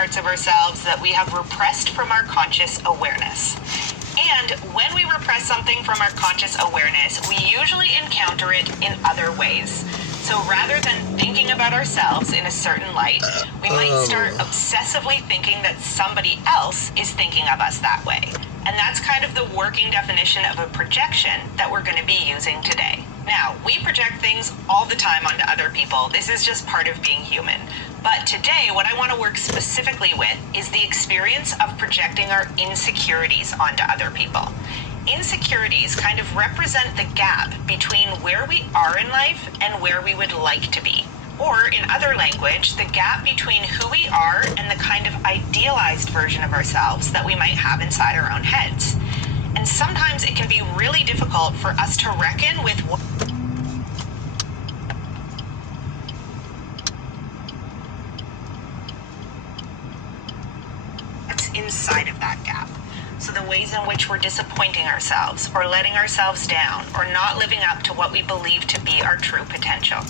parts of ourselves that we have repressed from our conscious awareness. And when we repress something from our conscious awareness, we usually encounter it in other ways. So rather than thinking about ourselves in a certain light, we might start obsessively thinking that somebody else is thinking of us that way. And that's kind of the working definition of a projection that we're going to be using today. Now, we project things all the time onto other people. This is just part of being human. But today, what I want to work specifically with is the experience of projecting our insecurities onto other people. Insecurities kind of represent the gap between where we are in life and where we would like to be. Or in other language, the gap between who we are and the kind of idealized version of ourselves that we might have inside our own heads. And sometimes it can be really difficult for us to reckon with what's inside of that gap. So the ways in which we're disappointing ourselves or letting ourselves down or not living up to what we believe to be our true potential.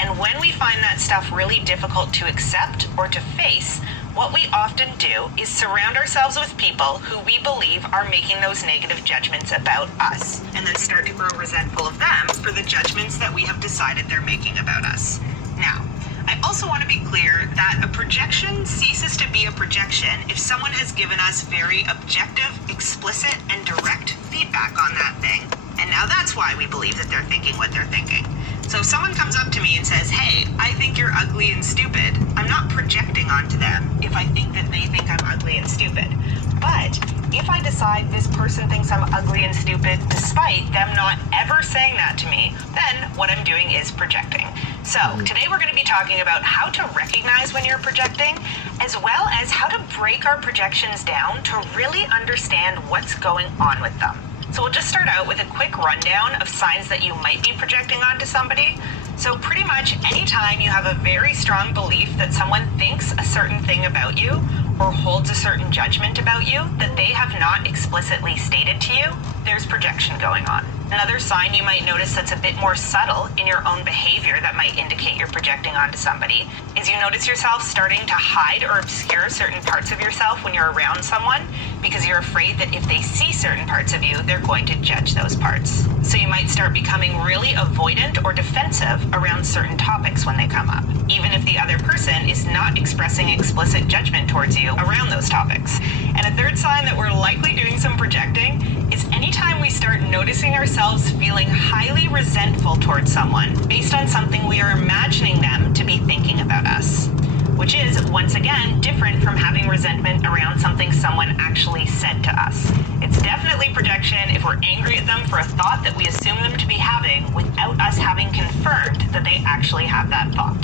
And when we find that stuff really difficult to accept or to face, what we often do is surround ourselves with people who we believe are making those negative judgments about us, and then start to grow resentful of them for the judgments that we have decided they're making about us. Now, I also want to be clear that a projection ceases to be a projection if someone has given us very objective, explicit, and direct feedback on that thing. And now that's why we believe that they're thinking what they're thinking. So if someone comes up to me and says, "Hey, I think you're ugly and stupid," I'm not projecting onto them if I think that they think I'm ugly and stupid. But if I decide this person thinks I'm ugly and stupid despite them not ever saying that to me, then what I'm doing is projecting. So today we're going to be talking about how to recognize when you're projecting, as well as how to break our projections down to really understand what's going on with them. So we'll just start out with a quick rundown of signs that you might be projecting onto somebody. So pretty much anytime you have a very strong belief that someone thinks a certain thing about you or holds a certain judgment about you that they have not explicitly stated to you, there's projection going on. Another sign you might notice that's a bit more subtle in your own behavior that might indicate you're projecting onto somebody is you notice yourself starting to hide or obscure certain parts of yourself when you're around someone because you're afraid that if they see certain parts of you, they're going to judge those parts. So you might start becoming really avoidant or defensive around certain topics when they come up, even if the other person is not expressing explicit judgment towards you around those topics. And a third sign that we're likely doing some projecting is anytime we start noticing ourselves feeling highly resentful towards someone based on something we are imagining them to be thinking about us, which is, once again, different from having resentment around something someone actually said to us. It's definitely projection if we're angry at them for a thought that we assume them to be having without us having confirmed that they actually have that thought.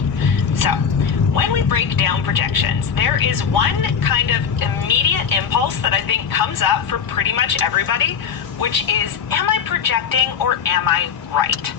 So, when we break down projections, there is one kind of immediate impulse that I think comes up for pretty much everybody, which is, am I projecting or am I right?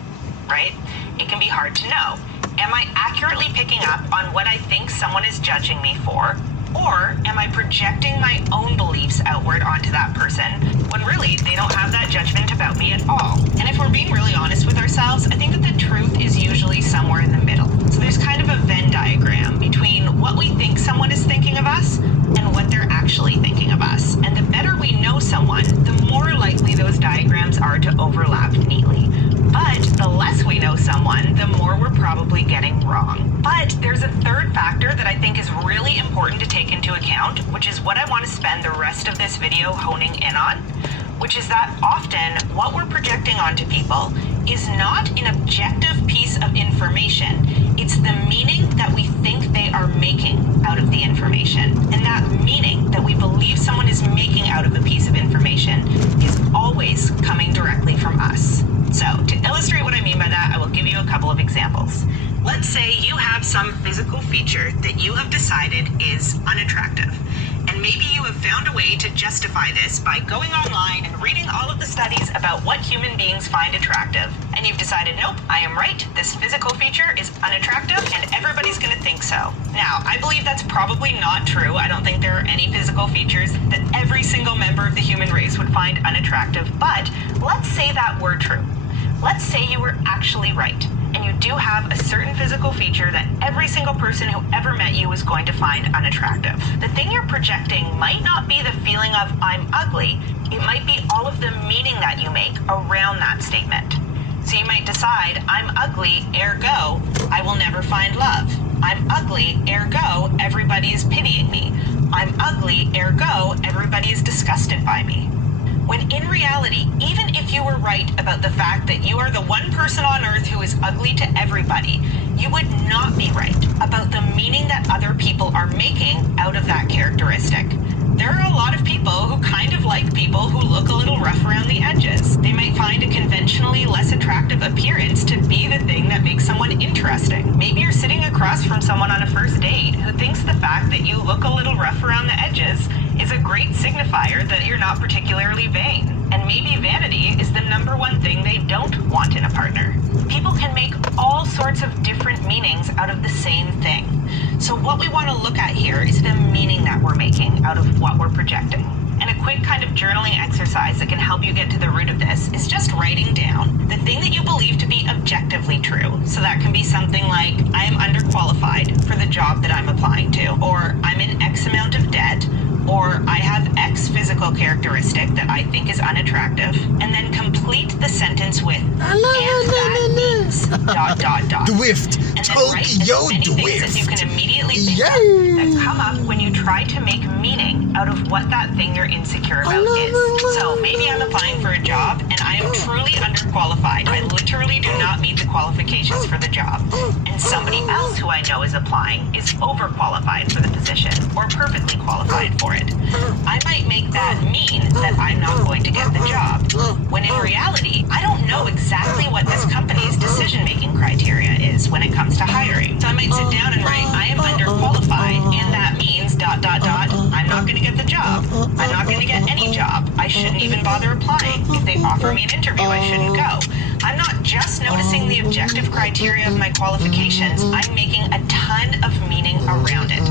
Right? It can be hard to know. Am I accurately picking up on what I think someone is judging me for? Or am I projecting my own beliefs outward onto that person when really they don't have that judgment about me at all? And if we're being really honest with ourselves, I think that the truth is usually somewhere in the middle. So there's kind of a Venn diagram between what we think someone is thinking of us and what they're actually thinking of us. And the better we know someone, the more likely those diagrams are to overlap neatly. But the less we know someone, the more we're probably getting wrong. But there's a third factor that I think is really important to take into account, which is what I want to spend the rest of this video honing in on, which is that often what we're projecting onto people is not an objective piece of information. It's the meaning that we think they are making out of the information. And that meaning that we believe someone is making out of a piece of information is always coming directly from us. So to illustrate what I mean by that, I will give you a couple of examples. Let's say you have some physical feature that you have decided is unattractive. And maybe you have found a way to justify this by going online and reading all of the studies about what human beings find attractive. And you've decided, nope, I am right. This physical feature is unattractive and everybody's going to think so. Now, I believe that's probably not true. I don't think there are any physical features that every single member of the human race would find unattractive. But let's say that were true. Let's say you were actually right and you do have a certain physical feature that every single person who ever met you is going to find unattractive. The thing you're projecting might not be the feeling of I'm ugly, it might be all of the meaning that you make around that statement. So you might decide, I'm ugly, ergo, I will never find love. I'm ugly, ergo, everybody is pitying me. I'm ugly, ergo, everybody is disgusted by me. When in reality, even if you were right about the fact that you are the one person on earth who is ugly to everybody, you would not be right about the meaning that other people are making out of that characteristic. There are a lot of people who kind of like people who look a little rough around the edges. They might find a conventionally less attractive appearance to be the thing that makes someone interesting. Maybe you're sitting across from someone on a first date who thinks the fact that you look a little rough around the edges is a great signifier that you're not particularly vain. And maybe vanity is the number one thing they don't want in a partner. People can make all sorts of different meanings out of the same thing. So what we want to look at here is the meaning that we're making out of what we're projecting. And a quick kind of journaling exercise that can help you get to the root of this is just writing down the thing that you believe to be objectively true. So that can be something like, I am underqualified for the job that I'm applying to, or I'm in X amount of debt, or I have X physical characteristic that I think is unattractive, and then complete the sentence with, and that means, ... Dwift! And then write as Tokyo many things as you Dwift! can immediately think of that come up when you try to make meaning out of what that thing you're insecure about is. So maybe I'm applying for a job and I am truly underqualified. I literally do not meet the qualifications for the job. And somebody else who I know is applying is overqualified for the position or perfectly qualified for it. I might make that mean that I'm not going to get the job, when in reality, I don't know exactly what this company's decision-making criteria is when it comes to hiring. So I might sit down and write, I am underqualified, and that means ... I'm not going to get the job. I'm not going to get any job. I shouldn't even bother applying. If they offer me an interview, I shouldn't go. I'm not just noticing the objective criteria of my qualifications, I'm making a ton of meaning around it.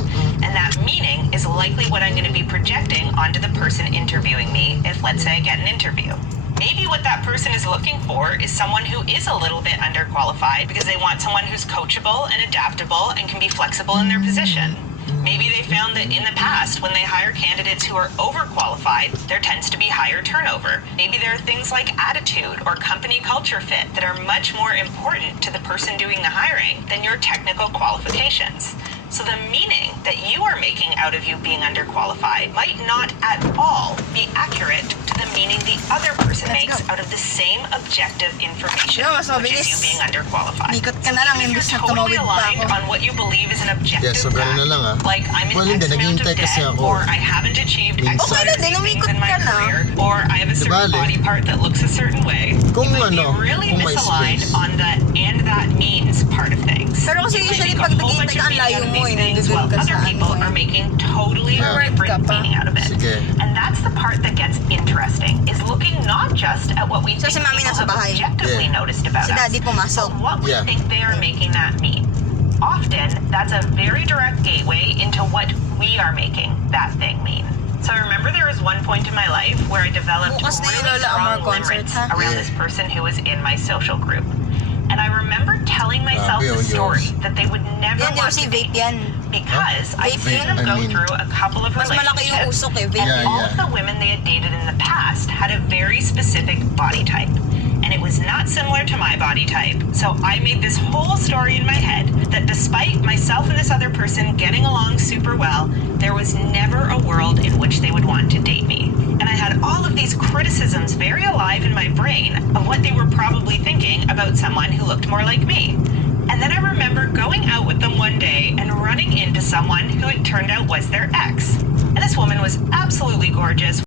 And that meaning is likely what I'm going to be projecting onto the person interviewing me if, let's say, I get an interview. Maybe what that person is looking for is someone who is a little bit underqualified because they want someone who's coachable and adaptable and can be flexible in their position. Maybe they found that in the past, when they hire candidates who are overqualified, there tends to be higher turnover. Maybe there are things like attitude or company culture fit that are much more important to the person doing the hiring than your technical qualifications. So the meaning that you are making out of you being underqualified might not at all be accurate to the meaning the other person makes out of the same objective information, which is you being underqualified. Ikot ka na lang, If imbis you're na totally tumawid pa aligned ako. on what you believe is an objective so ganun na lang, fact, like I'm in Well, hindi, X amount of naghihintay kasi debt, ako. or I haven't achieved X Minsan. Okay na din, things umikot in my ka na. career, or I have a certain Di bale. body part that looks a certain way, Kung you might ano, be really kung may misaligned space. on the and that means part of things. Pero kasi You might usually make a pag whole bunch naghihintay ka, of ang meaning layo out of mo these eh, things, nandun while ka other sa people ano eh. are making totally Yeah. different Ka pa. meaning out of it. Sige. And that's the part that gets interesting, is looking not just at what we So, think si Mami people nasa have bahay. objectively Yeah. noticed about Si us, Daddy pumasok. but what we Yeah. think they are making that mean. Often, that's a very direct gateway into what we are making that thing mean. So I remember there was one point in my life where I developed Bukas na yung really Lola Amor strong concert, limerence ha? around Yeah. this person who was in my social group. And I remember telling myself Grabe, the oh, story Diyos. that they would never Yan want yung si to vape date yan. because I'd Vape seen yun. them I go mean- through a couple of Mas malaki yung relationships, usok eh, vape. and Yeah, all yeah. of the women they had dated in the past had a very specific body type. And it was not similar to my body type. So I made this whole story in my head that despite myself and this other person getting along super well, there was never a world in which they would want to date me. And I had all of these criticisms very alive in my brain of what they were probably thinking about someone who looked more like me. And then I remember going out with them one day and running into someone who it turned out was their ex. And this woman was absolutely gorgeous.